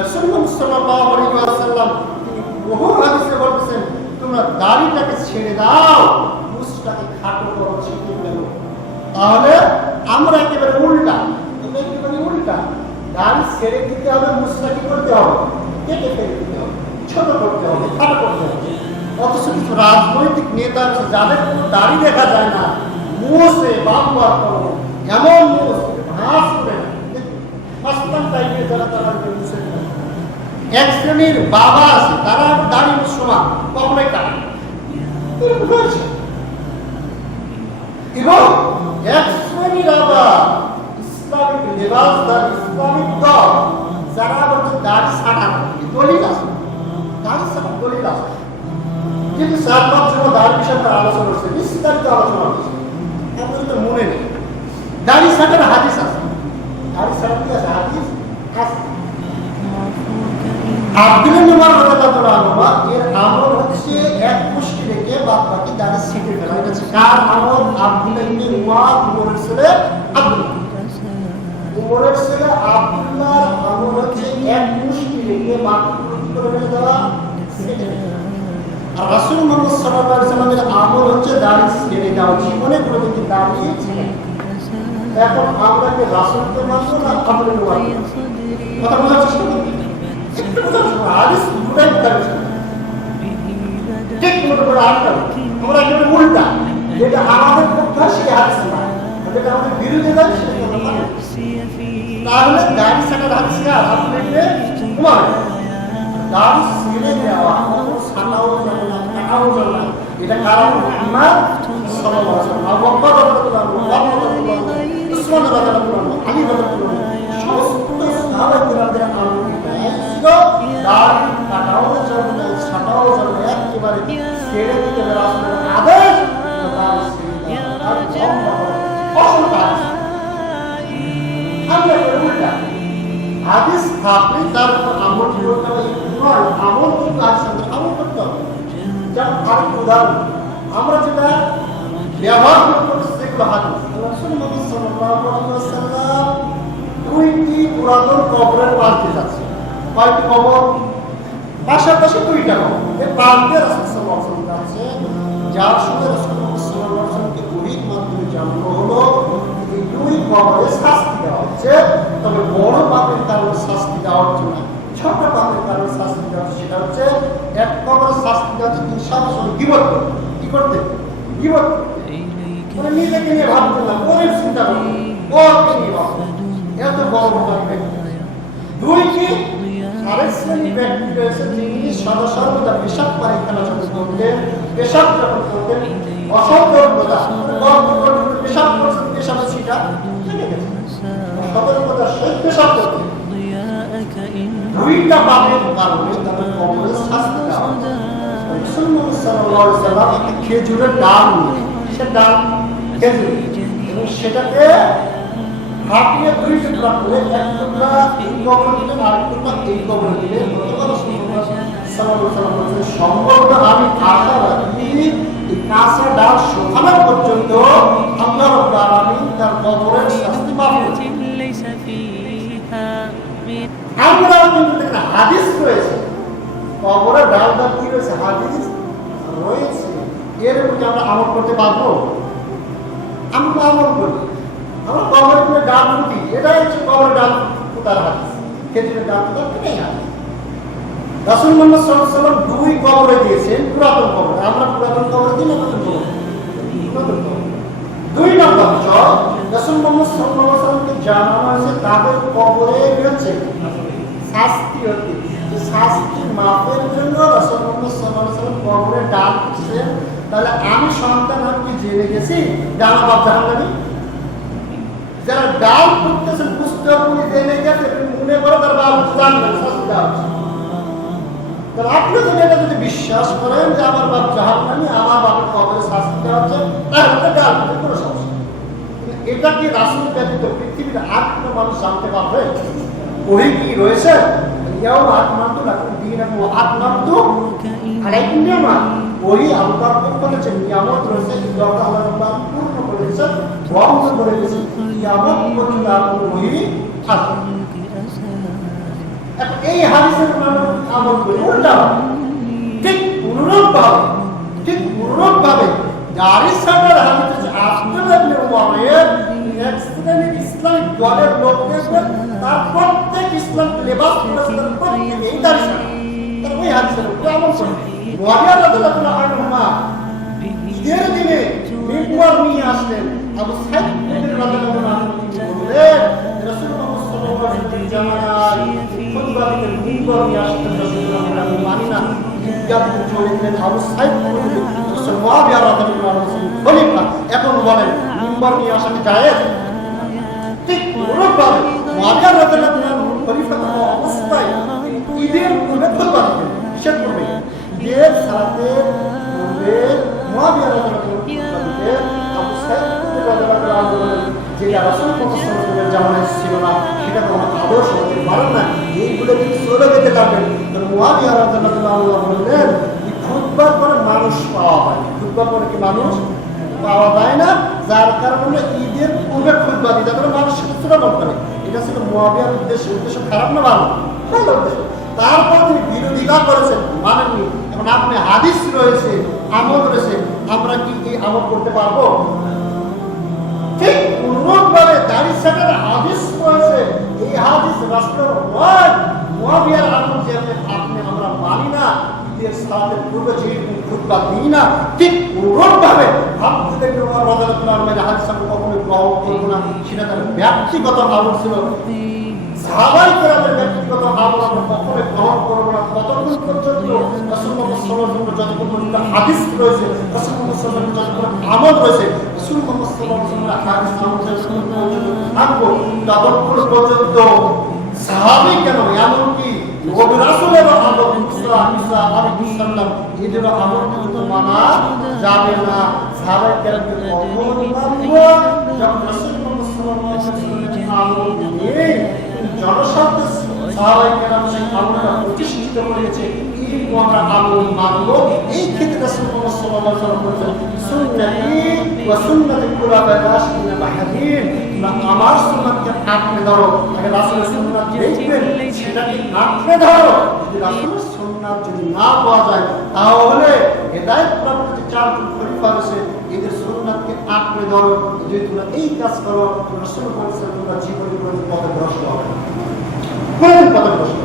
রাসূলুল্লাহ সাল্লাল্লাহু আলাইহি ওয়াসাল্লাম তিনি বহু হাদিসে বলতেছেন, তোমরা দাড়িটাকে ছেড়ে দাও, মুছটাকে খাটো করো, ছেড়ে দাও। তাহলে আমরা একেবারে উল্টা, দাড়ি ছেড়ে দিতে হবে, মুছটাকে করতে হবে, কেটে ফেলে দিতে হবে, ছোট করতে হবে, খাটো করতে হবে। অথচ কিছু রাজনৈতিক নেতা আছে যাদের কোনো দাড়ি দেখা যায় না, মুছে বাম্বার করো, এমন মুছ ঘাস করে না, মাস্তান টাইপের যারা তারা মুছে। এক শ্রেণীর বাবা আছে, তারা দাড়ি মুছমা কখনোই কাটে না। এবং এক শ্রেণীর আবার ইসলামিক লেবাসদার, ইসলামিক দল যারা বলছে দাড়ি ছাটা দলিল আছে, দাড়ি ছাটা দলিল আছে। কিন্তু 4-5 জন দাড়ি বিষয়ে আলোচনা করছে, বিস্তারিত আলোচনা করছে, আপনার তো মনে নেই। দাড়ি ছাটার হাদিস আছে, দাড়ি ছাটা কি আছে? হাদিস আছে। আব্দুল্লাহ ইবনে উমর রাদিয়াল্লাহু আনহু এর আমল হচ্ছে এক মুষ্টি রেখে বাদ বাকি দাড়ি ছেটে ফেলা। এটা হচ্ছে কার আমল? আব্দুল্লাহ ইবনে উমর, উমরের ছেলে আব্দুল্লাহ। উমরের ছেলে আব্দুল্লাহর আমল হচ্ছে এক মুষ্টি রেখে বাদ বাকি করে ফেলে দেওয়া, ছেটে ফেলা। আর রাসূল মুহাম্মদ সাল্লাল্লাহু আলাইহি ওয়াসাল্লামের আমল হচ্ছে দাড়ি ছেড়ে দেওয়া, জীবনে কোনোদিন দাড়ি ছেড়ে। এখন আমরা কি রাসূলকে মানব না আব্দুল্লাহকে মানব? কথা বোঝার চেষ্টা করুন। হাদিস দুটাই দাঁড়িয়েছে, ঠিক মতো করে আনতে হবে। আমরা একেবারে উল্টা, যেটা আমাদের পক্ষে সেই হাদিস না, যেটা আমাদের বিরুদ্ধে যায় সেটা আমরা মানি। তাহলে দাড়ি ছাটার হাদিস আর আপনাকে উমর দাড়ি ছেড়ে দেওয়া, ছাটাও যাবে না, কাটাও যাবে না, এটা কারণ ইমাম সাল্লাল্লাহু আলাইহি ওয়াসাল্লাম, আবু বকর রাদিয়াল্লাহু আনহু, উসমান রাদিয়াল্লাহু আনহু, আলী রাদিয়াল্লাহু আনহু, সমস্ত সাহাবায়ে কেরামদের আমল দাড়ি কাটাও যাবে না, ছাটাও যাবে না, একেবারে ছেড়ে দিতে হবে। রাসূলের আদেশ, দাড়ি ছেড়ে দেওয়া। আমরা উল্টা হাদিস থাকলে তার আমল করতে হবে, আমল কিন্তু আমল করতে হবে। যেমন আরেক উদাহরণ, আমরা যেটা ব্যবহার করতে সেগুলো হাদিস। রাসূলুল্লাহ সাল্লাল্লাহু আলাইহি ওয়াসাল্লাম 2টি পুরাতন কবরের পাশ দিয়ে যাচ্ছে। কয়টি কবর? পাশাপাশি 2টা কবর। এর পাশ দিয়ে রাসূল সাল্লাল্লাহু আলাইহি ওয়াসাল্লাম যাচ্ছে, যার সঙ্গে রাসূলুল্লাহ সাল্লাল্লাহু আলাইহি ওয়াসাল্লামকে ওহীর মাধ্যমে জানানো হলো এই 2 কবরে শাস্তি দেওয়া হচ্ছে। তবে বড় পাপের কারণে শাস্তি দেওয়া হচ্ছে না, ছোট পাপের কারণে শাস্তি দেওয়া হচ্ছে। সেটা হচ্ছে এক কবরে শাস্তি দেওয়া হচ্ছে ইনসাফ গীবত করতে। কি করতে? গীবত। মানে নিজেকে নিয়ে ভাবতে না, পরের চিন্তা করতে, পরকে নিয়ে ভাবতে। এত বড় ব্যক্তি। 2টি আরেক শ্রেণীর ব্যক্তি রয়েছে যিনি সর্বদা পেশাব পায়খানা যখন করতেন, পেশাব যখন করতেন, অসতর্কতা পেশাব করছেন, পেশাবের ছিটা লেগে গেছে, সতর্কতার সহিত পেশাব করতেন। 2টা পাপের কারণে তাদের কবরে শাস্তি দেওয়া হয়। রাসূলুল্লাহ সাল্লাল্লাহু আলাইহি ওয়াসাল্লাম একটা খেজুরের ডাল নিয়ে, সে ডাল খেজুর, এবং সেটাকে হাতিয়ে 2 টুকরা করে, এক টুকরা এই কবরে দিলেন, আরেক টুকরা এই কবরে দিলেন। সম্ভবত আমি আশা রাখি এই কাঁচা ডাল শোকানো পর্যন্ত আল্লাহ রাব্বুল আলামিন তার কবরের শাস্তি মাফ করবেন। আমরা কিন্তু দেখেন হাদিস রয়েছে, কবরে ডাল ডাল কি রয়েছে? হাদিস রয়েছে। এর উপরে আমরা আমল করতে পারবো? আমরা আমল করি, আমরা কবরের উপরে ডাল ফুটি, এটাই হচ্ছে কবরের ডাল ফুটার হাদিস। খেজুরের ডাল ফুটার এটাই হাদিস। রাসূল মুহাম্মদ সাল্লাল্লাহু আলাইহি ওয়াসাল্লাম 2 কবরে দিয়েছেন, পুরাতন কবরে। আমরা পুরাতন কবরে দিই না, নতুন কবরে? নতুন কবরে। 2 নম্বর রাসূল মুহাম্মদ সাল্লাল্লাহু আলাইহি ওয়াসাল্লামকে জানানো হয়েছে তাদের কবরে হচ্ছে শাস্তি হতে, যে শাস্তি মাফের জন্য রাসূল মুহাম্মদ সাল্লাল্লাহু আলাইহি ওয়াসাল্লাম কবরে ডাল দিচ্ছেন। তাহলে আমি সন্তান কি জেনে গেছি ডাল বাপ জাহান্নামী? যারা ডাল করতেছেন বুঝতে আপনি জেনে গেছে, মনে করো তার বাপ জাহান্নামী, শাস্তি দেওয়া হচ্ছে। তাহলে আপনি যদি এটা যদি বিশ্বাস করেন যে আমার বাপ জাহান্নামী, আমার বাপের কবরে শাস্তি দেওয়া হচ্ছে, তাহলে ডাল করতে কোনো সমস্যা নেই। এটা কি রাসূল ব্যতীত পৃথিবীর আর কোনো মানুষ জানতে পারবে? ওহী কি রয়েছে? ইয়াউমা আকমালতু লাকুম দীনাকুম ওয়া আতমামতু আলাইকুম নি'মাতি। ওহী আল্লাহর পক্ষ থেকে নিয়ামত রয়েছে, যেটা আল্লাহ রাব্বুল পূর্ণ করেছেন, বন্ধ করে দিয়েছেন। কিয়ামত পর্যন্ত ওহী থাকবে। এখন এই হাদিসের মানুষ আমল করে উল্টা ঠিক অনুরূপভাবে দাড়ি ছাটার হাদিস হচ্ছে আব্দুল্লাহ ইবনে উমরের এক শ্রেণীর ইসলামিক দলের লোক দেখবেন তার প্রত্যেক ইসলাম লেবাস পরেছে, তার প্রত্যেক এই দাড়ি ছাটা, তার ওই হাদিসের উপরে আমল করে। মুআবিয়া রাদিয়াল্লাহু আনহু ঈদের দিনে মিম্বর নিয়ে আসলেন, আবু সাইদ রাদিয়াল্লাহু আনহু বললেন রাসূলুল্লাহ সাল্লাল্লাহু আলাইহি ওয়াসাল্লাম জামানায় খুতবা দিতে মিম্বর নিয়ে আসতেন, রাসূলুল্লাহ আমি মানি না। ইয়াবু চলেন আবু সাইদ রাসূল মুআবিয়া রাদিয়াল্লাহু আনহু খলিফা, এখন বলেন মিম্বর নিয়ে আসা কি জায়েজ? ঠিক অনুরূপভাবে মুআবিয়া রাদিয়াল্লাহু আনহু খলিফা অবস্থায় ঈদের পূর্বে খুতবা দিতেন, নিষেধ করবেন। ঈদের সাথে পূর্বে মুআবিয়া রাদিয়াল্লাহু আনহু আবু সাইদ রাদিয়াল্লাহু আনহু বলেন যে রাসূলুল্লাহ সাল্লাল্লাহু আলাইহি ওয়াসাল্লামের জামানায় ছিল না, সেটা কোনো আদর্শ হতে পারে না, এইগুলো যদি চলে যেতে থাকেন তাহলে মুআবিয়া রাদিয়াল্লাহু আনহু বললেন খুতবা করে মানুষ পাওয়া হয়, খুতবা করে কি মানুষ পাওয়া যায় না, যার কারণে ঈদের পূর্বে খুতবা দিতে তারপরে মানুষ শ্রবণ করে। এটা ছিল মুআবিয়ার উদ্দেশ্য খারাপ না ভালো? ভালো উদ্দেশ্য। তারপর তিনি বিরোধিতা করেছেন, মানেননি। এখন আপনি হাদিস রয়েছে, আমল রয়েছে, আমরা কি এই আমল করতে পারবো? ঠিক অনুরূপভাবে দাড়ি ছাটার হাদিস রয়েছে, এই হাদিস রাসূলের নয়, মুআবিয়ার আমল যে আপনি আমরা মানি না, ঈদের সালাতের পূর্বে যে খুতবা দিই না, ঠিক অনুরূপভাবে আব্দুল্লাহ ইবনে উমর রাদিয়াল্লাহু আনহু হাদিস আমরা কখনোই গ্রহণ করব না, সেটা তার ব্যক্তিগত আমল ছিল। সাহাবায়ে কেরামের ব্যক্তিগত আমল আমরা কখনোই গ্রহণ করব না ততক্ষণ পর্যন্ত রাসূলুল্লাহ সাল্লাল্লাহু আলাইহি ওয়াসাল্লাম যতক্ষণ পর্যন্ত হাদিস রয়েছে, রাসূলুল্লাহ সাল্লাল্লাহু আলাইহি ওয়াসাল্লাম যতক্ষণ আমল রয়েছে, রাসূলুল্লাহ সাল্লাল্লাহু আলাইহি ওয়াসাল্লাম হাদিস আমল যতক্ষণ পর্যন্ত থাকবো ততক্ষণ পর্যন্ত সাহাবী কেন এমনকি নবী রাসূলের আমল ঈসা আলাইহিস সালাম এদের আমল কিন্তু মানা যাবে না। সাহাবায়ে কেরামকে কখনোই মানবো যখন রাসূলুল্লাহ সাল্লাল্লাহু আলাইহি ওয়াসাল্লামের আমল নিয়ে জনস্বার্থে সাহাবায়ে কেরাম সেই আমলটা প্রতিষ্ঠিত করেছে, এই আমরা আমল মানবো। এই ক্ষেত্রে রাসূলুল্লাহ সাল্লাল্লাহু আলাইহি ওয়াসাল্লাম বলেছেন সুন্নতি ওয়া সুন্নাতুল খুলাফায়ে রাশিদিন মাহদিন, আমার সুন্নাতকে আঁকড়ে ধরো। আগে রাসূলের সুন্নাত দেখবেন সেটাকে আঁকড়ে ধরো। যদি রাসূলের সুন্নাত যদি না পাওয়া যায় তাহলে হেদায়েত প্রাপ্ত যে চারজন খলিফা আছে এদের সুন্নাতকে আঁকড়ে ধরো। যদি তোমরা এই কাজ করো রাসূল বলেছেন তোমরা জীবনে কোনো পথভ্রষ্ট হবে না, কোনো পথভ্রষ্ট।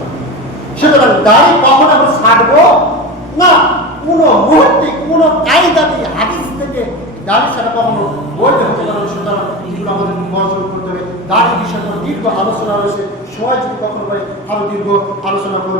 সুতরাং দাড়ি কখনো আমরা ছাড়বো না, কোনো মুহূর্তে কোনো কায়দাতে হাদিস থেকে দাড়ি ছাড়া কখনো বৈধ হতে পারে। সুতরাং এগুলো আমাদের বর্জন করতে হবে। দাড়ি বিষয়ে দীর্ঘ আলোচনা রয়েছে, সময় যদি কখনো পাই আরো দীর্ঘ আলোচনা করবো।